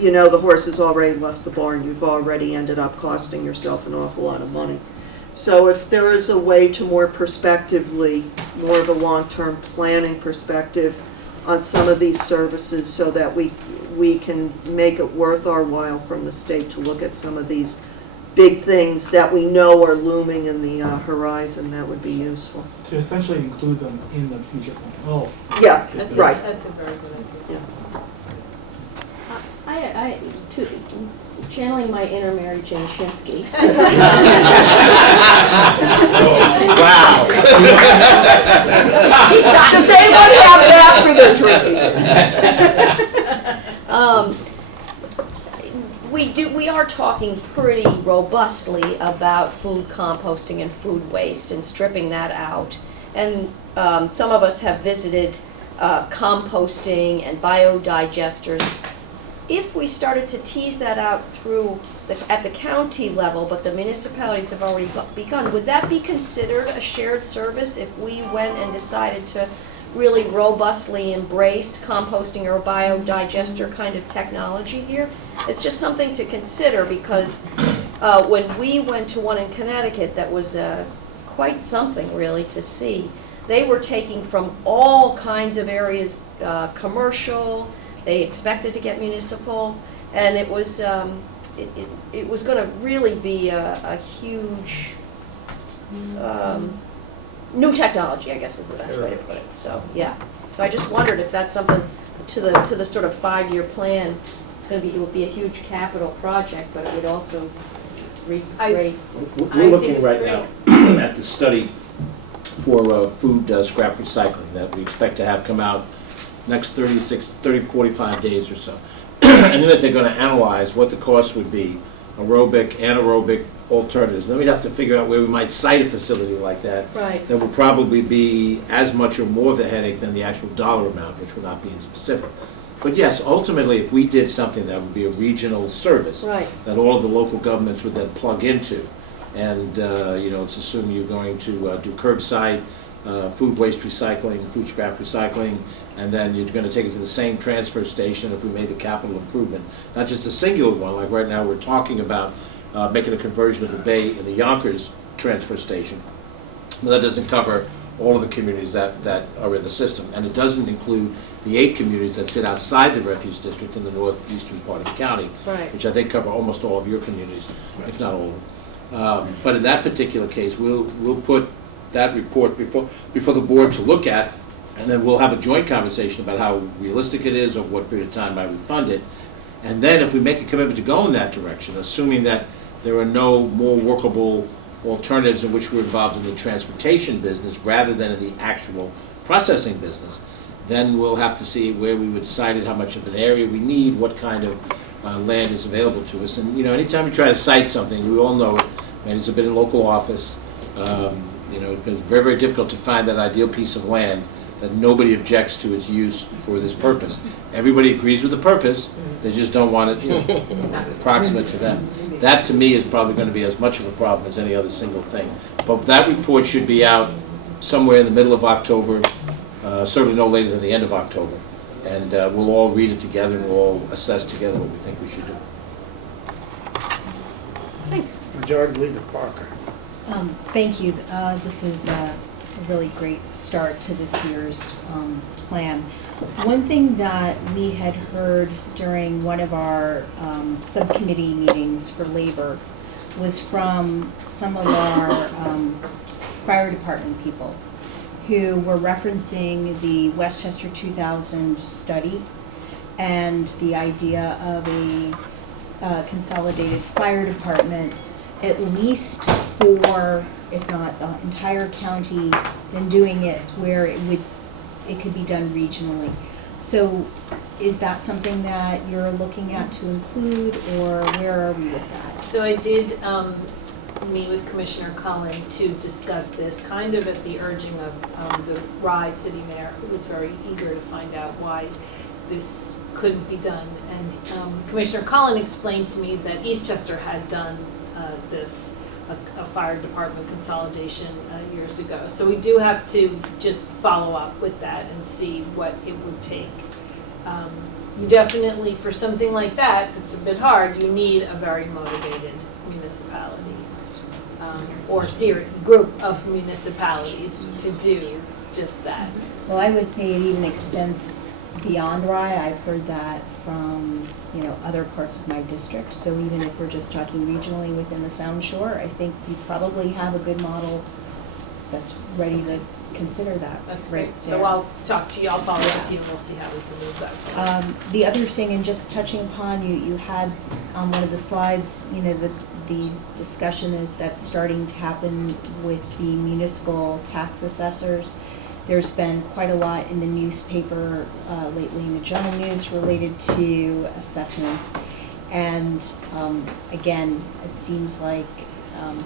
you know, the horse has already left the barn. You've already ended up costing yourself an awful lot of money. So if there is a way to more prospectively, more of a long-term planning perspective on some of these services so that we can make it worth our while from the state to look at some of these big things that we know are looming in the horizon, that would be useful. To essentially include them in the future plan. Oh, Yeah, That's right. That's a very good idea. I, channeling my inner Mary Jane Shinsky. Wow. She's not. Does anyone have that for their drinking? We are talking pretty robustly about food composting and food waste and stripping that out. And some of us have visited composting and biodigesters. If we started to tease that out through at the county level, but the municipalities have already begun, would that be considered a shared service if we went and decided to really robustly embrace composting or biodigester kind of technology here? It's just something to consider, because when we went to one in Connecticut that was quite something really to see. They were taking from all kinds of areas, commercial, they expected to get municipal, and it was going to really be a huge new technology, I guess is the best way to put it. So yeah, so I just wondered if that's something to the sort of 5-year plan. It would be a huge capital project, but it would also be great. We're looking right now at the study for food scrap recycling that we expect to have come out next 30, 45 days or so. And then they're going to analyze what the cost would be, aerobic, anaerobic alternatives. Then we'd have to figure out where we might site a facility like that. Right. That would probably be as much or more of a headache than the actual dollar amount, which will not be in specific. But yes, ultimately, if we did something that would be a regional service, Right. that all of the local governments would then plug into, and, let's assume you're going to do curbside food waste recycling, food scrap recycling, and then you're going to take it to the same transfer station if we made the capital improvement. Not just a singular one, like right now we're talking about making a conversion of the bay in the Yonkers transfer station. But that doesn't cover all of the communities that are in the system. And it doesn't include the 8 communities that sit outside the refuse district in the northeastern part of the county, Right. which I think cover almost all of your communities, if not all of them. But in that particular case, we'll put that report before the board to look at, and then we'll have a joint conversation about how realistic it is, or what period of time might we fund it. And then if we make a commitment to go in that direction, assuming that there are no more workable alternatives in which we're involved in the transportation business rather than in the actual processing business, then we'll have to see where we would site it, how much of an area we need, what kind of land is available to us. And, anytime you try to site something, we all know it, and it's a bit in local office, it's very, very difficult to find that ideal piece of land that nobody objects to its use for this purpose. Everybody agrees with the purpose, they just don't want it proximate to them. That, to me, is probably going to be as much of a problem as any other single thing. But that report should be out somewhere in the middle of October, certainly no later than the end of October. And we'll all read it together, and we'll all assess together what we think we should do. Thanks. Majority Leader Parker. Thank you. This is a really great start to this year's plan. One thing that we had heard during one of our subcommittee meetings for labor was from some of our fire department people who were referencing the Westchester 2000 study and the idea of a consolidated fire department, at least for, if not the entire county, then doing it where it could be done regionally. So is that something that you're looking at to include, or where are we with that? So I did meet with Commissioner Cullen to discuss this, kind of at the urging of the Rye City Mayor, who was very eager to find out why this couldn't be done. And Commissioner Cullen explained to me that Eastchester had done a fire department consolidation years ago. So we do have to just follow up with that and see what it would take. You definitely, for something like that, it's a bit hard, you need a very motivated municipality. Or group of municipalities to do just that. Well, I would say it even extends beyond Rye. I've heard that from, other parts of my district. So even if we're just talking regionally within the Sound Shore, I think you probably have a good model that's ready to consider that. That's right great. there. So I'll talk to you, I'll follow up with you, and we'll see how we can move that forward. The other thing, and just touching upon, you had on one of the slides, the discussion that's starting to happen with the municipal tax assessors. There's been quite a lot in the newspaper lately, in the journal news, related to assessments. And again, it seems like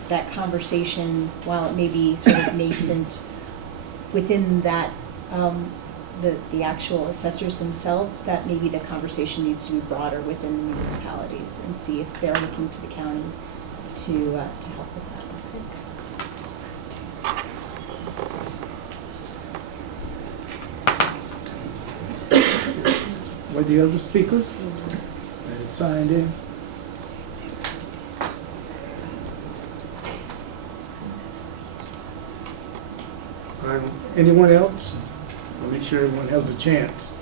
that conversation, while it may be sort of nascent within that, the actual assessors themselves, that maybe the conversation needs to be broader within the municipalities and see if they're looking to the county to help with that. Were the other speakers that had signed in? Anyone else? I'll make sure everyone has a chance.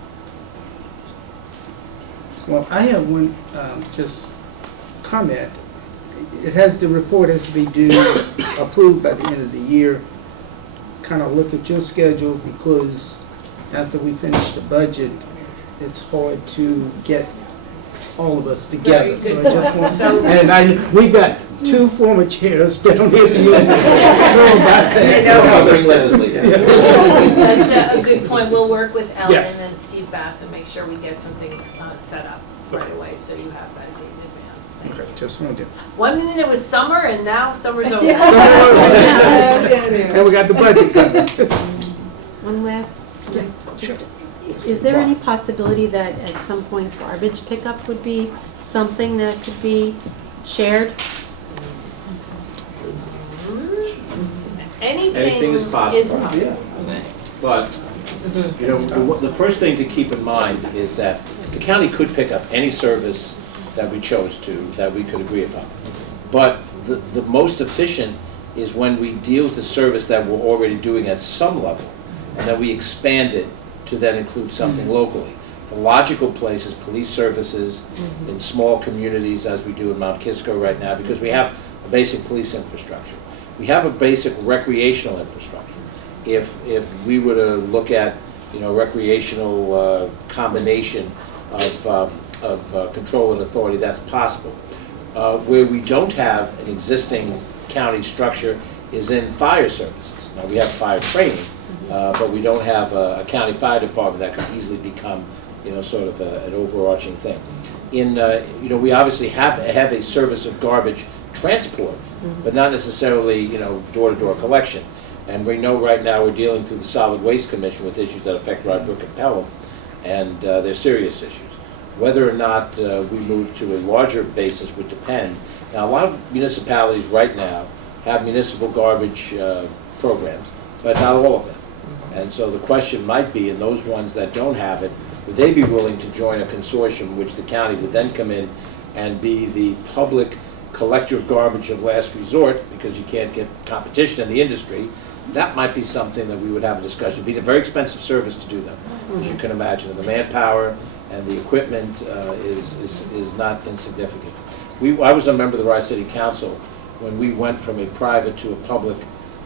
Well, I have one just comment. The report has to be due, approved by the end of the year. Kind of look at your schedule, because after we finish the budget, it's hard to get all of us together. So I just want, and we've got 2 former chairs down here. You know about that. Covering legislators. That's a good point. We'll work with Ellen Yes. and Steve Bass and make sure we get something set up right away, so you have that date in advance. Thank you. Okay, just wanted to. 1 minute it was summer, and now summer's over. And we got the budget coming. One last, just Is there any possibility that at some point garbage pickup would be something that could be shared? Anything is possible. possible. But, you know, the first thing to keep in mind is that the county could pick up any service that we chose to, that we could agree upon. But the most efficient is when we deal with the service that we're already doing at some level, and then we expand it to then include something locally. The logical place is police services in small communities, as we do in Mount Kisco right now, because we have a basic police infrastructure. We have a basic recreational infrastructure. If we were to look at, you know, recreational combination of control and authority, that's possible. Where we don't have an existing county structure is in fire services. Now, we have fire training, but we don't have a county fire department that could easily become, you know, sort of an overarching thing. In, you know, we obviously have a service of garbage transport, but not necessarily, you know, door-to-door collection. And we know right now we're dealing through the Solid Waste Commission with issues that affect Rybrook and Pelham, and they're serious issues. Whether or not we move to a larger basis would depend. Now, a lot of municipalities right now have municipal garbage programs, but not all of them. And so the question might be, in those ones that don't have it, would they be willing to join a consortium which the county would then come in and be the public collector of garbage of last resort, because you can't get competition in the industry? That might be something that we would have a discussion. It'd be a very expensive service to do that, as you can imagine. And the manpower and the equipment is not insignificant. I was a member of the Rice City Council when we went from a private to a public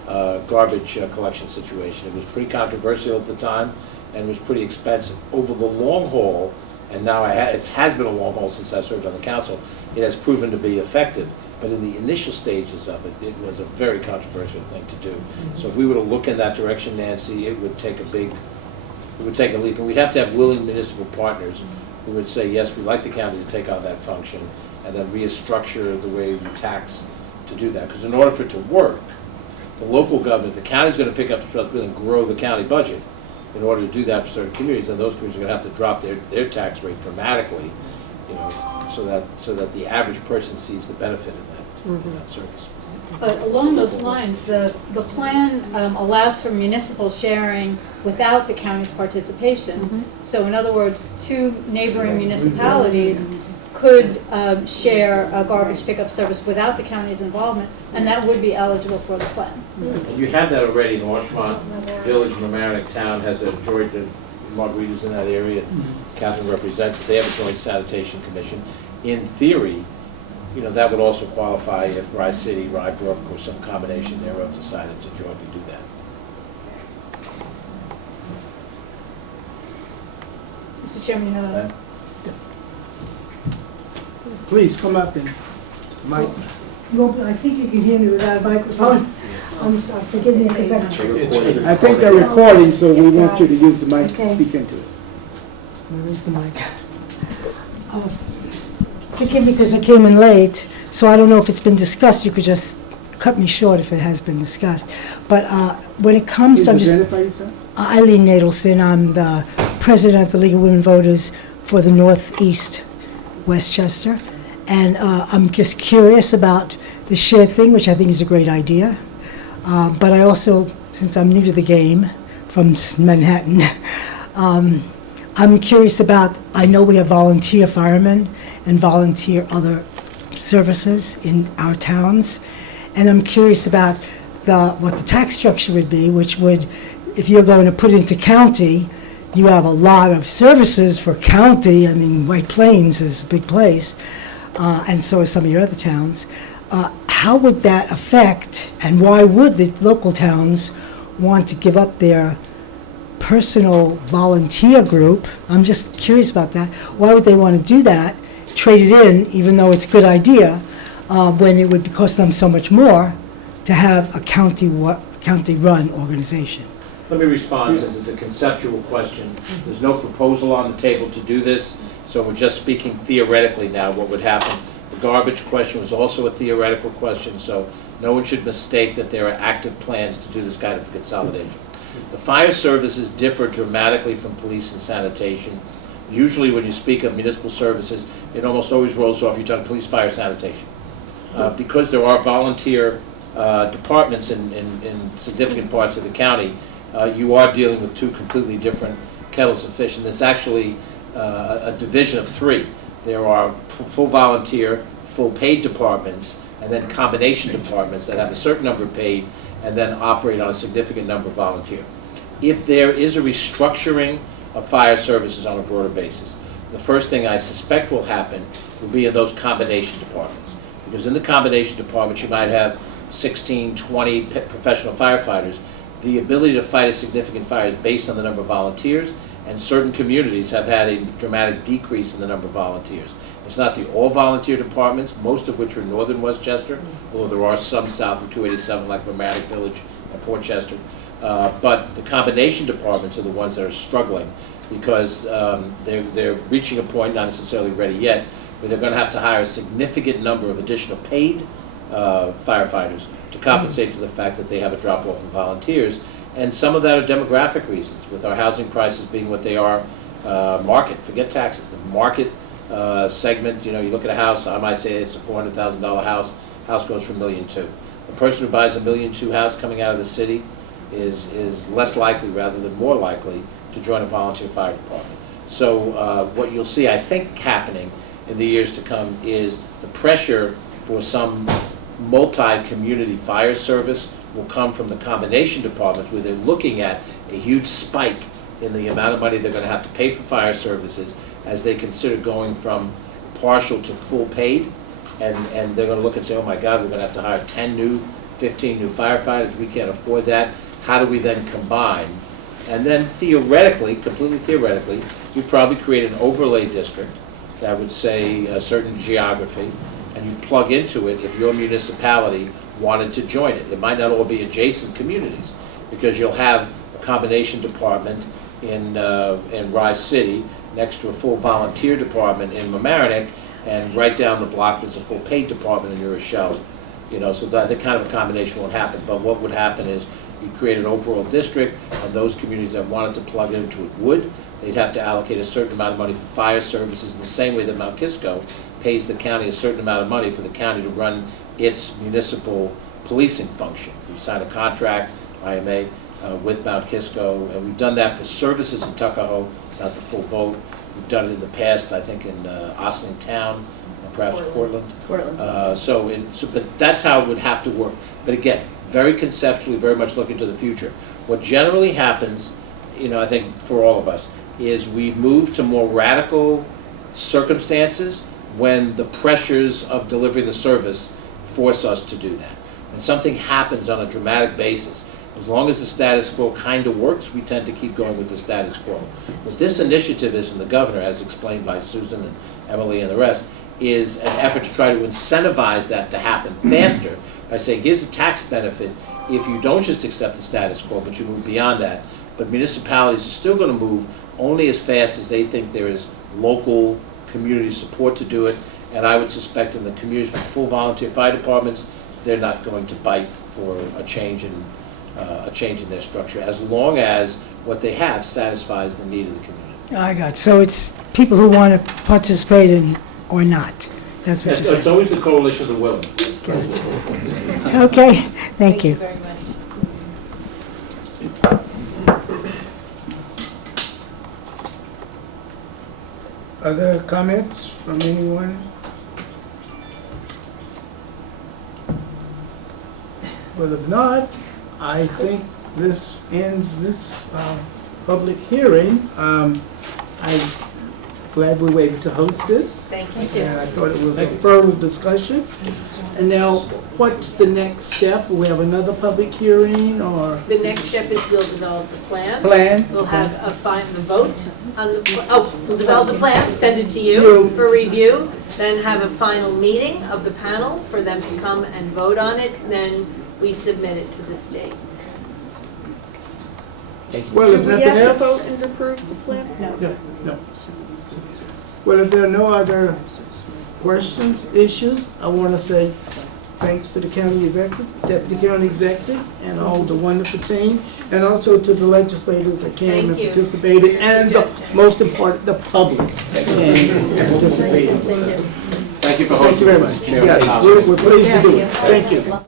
garbage collection situation. It was pretty controversial at the time, and it was pretty expensive. Over the long haul, and now it has been a long haul since I served on the council, it has proven to be effective. But in the initial stages of it, it was a very controversial thing to do. So if we were to look in that direction, Nancy, it would take a leap. And we'd have to have willing municipal partners who would say, yes, we'd like the county to take on that function, and then restructure the way we tax to do that. Because in order for it to work, the local government, the county's going to pick up the responsibility and grow the county budget in order to do that for certain communities, and those communities are going to have to drop their tax rate dramatically, you know, so that the average person sees the benefit in that service. But along those lines, the plan allows for municipal sharing without the county's participation. So in other words, two neighboring municipalities could share a garbage pickup service without the county's involvement, and that would be eligible for the plan. And you have that already in Larchmont Village. Mamaroneck Town has a joint, Margarita's in that area, Catherine represents it. They have a joint sanitation commission. In theory, you know, that would also qualify if Rice City, Rybrook, or some combination thereof decided to jointly do that. Mr. Chairman, you have a... Please come up and, Mike. Well, I think you can hear me without a microphone. Forgive me because I'm... I think they're recording, so we want you to use the mic to speak into it. Where is the mic? Forgive me because I came in late, so I don't know if it's been discussed. You could just cut me short if it has been discussed. But when it comes to... Please identify yourself. Eileen Nadelson, I'm the president of the League of Women Voters for the Northeast Westchester. And I'm just curious about the shared thing, which I think is a great idea. But I also, since I'm new to the game from Manhattan, I'm curious about, I know we have volunteer firemen and volunteer other services in our towns. And I'm curious about what the tax structure would be, which would, if you're going to put it into county, you have a lot of services for county. I mean, White Plains is a big place, and so are some of your other towns. How would that affect, and why would the local towns want to give up their personal volunteer group? I'm just curious about that. Why would they want to do that, trade it in, even though it's a good idea, when it would cost them so much more to have a county-run organization? Let me respond, since it's a conceptual question. There's no proposal on the table to do this, so we're just speaking theoretically now what would happen. The garbage question was also a theoretical question, so no one should mistake that there are active plans to do this kind of consolidation. The fire services differ dramatically from police and sanitation. Usually when you speak of municipal services, it almost always rolls off your tongue, police, fire, sanitation. Because there are volunteer departments in significant parts of the county, you are dealing with two completely different kettles of fish, and it's actually a division of three. There are full volunteer, full paid departments, and then combination departments that have a certain number paid and then operate on a significant number of volunteer. If there is a restructuring of fire services on a broader basis, the first thing I suspect will happen will be in those combination departments. Because in the combination departments, you might have 16, 20 professional firefighters. The ability to fight a significant fire is based on the number of volunteers, and certain communities have had a dramatic decrease in the number of volunteers. It's not the all-volunteer departments, most of which are in northern Westchester, although there are some south of 287 like Mamaroneck Village and Port Chester. But the combination departments are the ones that are struggling because they're reaching a point, not necessarily ready yet, where they're going to have to hire a significant number of additional paid firefighters to compensate for the fact that they have a drop-off in volunteers. And some of that are demographic reasons, with our housing prices being what they are, market, forget taxes, the market segment. You know, you look at a house, I might say it's a $400,000 house goes for $1.2 million. The person who buys a $1.2 million house coming out of the city is less likely rather than more likely to join a volunteer fire department. So what you'll see, I think, happening in the years to come is the pressure for some multi-community fire service will come from the combination departments where they're looking at a huge spike in the amount of money they're going to have to pay for fire services as they consider going from partial to full paid, and they're going to look and say, oh my God, we're going to have to hire 10 new, 15 new firefighters, we can't afford that. How do we then combine? And then theoretically, completely theoretically, you probably create an overlay district that would say a certain geography, and you plug into it if your municipality wanted to join it. It might not all be adjacent communities, because you'll have a combination department in Rise City next to a full volunteer department in Mamaroneck, and right down the block there's a full paid department in New Rochelle. You know, so that kind of a combination won't happen. But what would happen is you create an overall district, and those communities that wanted to plug into it would. They'd have to allocate a certain amount of money for fire services in the same way that Mount Kisco pays the county a certain amount of money for the county to run its municipal policing function. We signed a contract, IMA, with Mount Kisco, and we've done that for services in Tuckahoe, not the full boat. We've done it in the past, I think, in Ossining Town, perhaps Cortland. But that's how it would have to work. But again, very conceptually, very much looking to the future. What generally happens, you know, I think for all of us, is we move to more radical circumstances when the pressures of delivering the service force us to do that. When something happens on a dramatic basis, as long as the status quo kind of works, we tend to keep going with the status quo. What this initiative is from the governor, as explained by Susan and Emily and the rest, is an effort to try to incentivize that to happen faster by saying, here's a tax benefit if you don't just accept the status quo, but you move beyond that. But municipalities are still going to move only as fast as they think there is local community support to do it. And I would suspect in the communities with full volunteer fire departments, they're not going to bite for a change in their structure, as long as what they have satisfies the need of the community. I got it. So it's people who want to participate in or not. That's what you're saying. It's always the coalition of the willing. Gotcha. Okay, thank you. very much. Other comments from anyone? Well, if not, I think this ends this public hearing. I'm glad we were able to host this. Thank you. And I thought it was a thorough discussion. And now, what's the next step? Will we have another public hearing or The next step is we'll develop the plan. plan? We'll have the vote on we'll develop the plan, send it to you You. for review, then have a final meeting of the panel for them to come and vote on it, then we submit it to the state. Thank you. Well, if Do we nothing have to else. vote and approve the plan? No. Well, if there are no other questions, issues, I want to say Thanks to the county executive, deputy county executive, and all the wonderful team, and also to the legislators that came and Thank you. participated, and the most important, the public that came and participated. Thank you for Thank you hosting. very much. Chairman Yes, Cosner. we're pleased to do it. Thank you.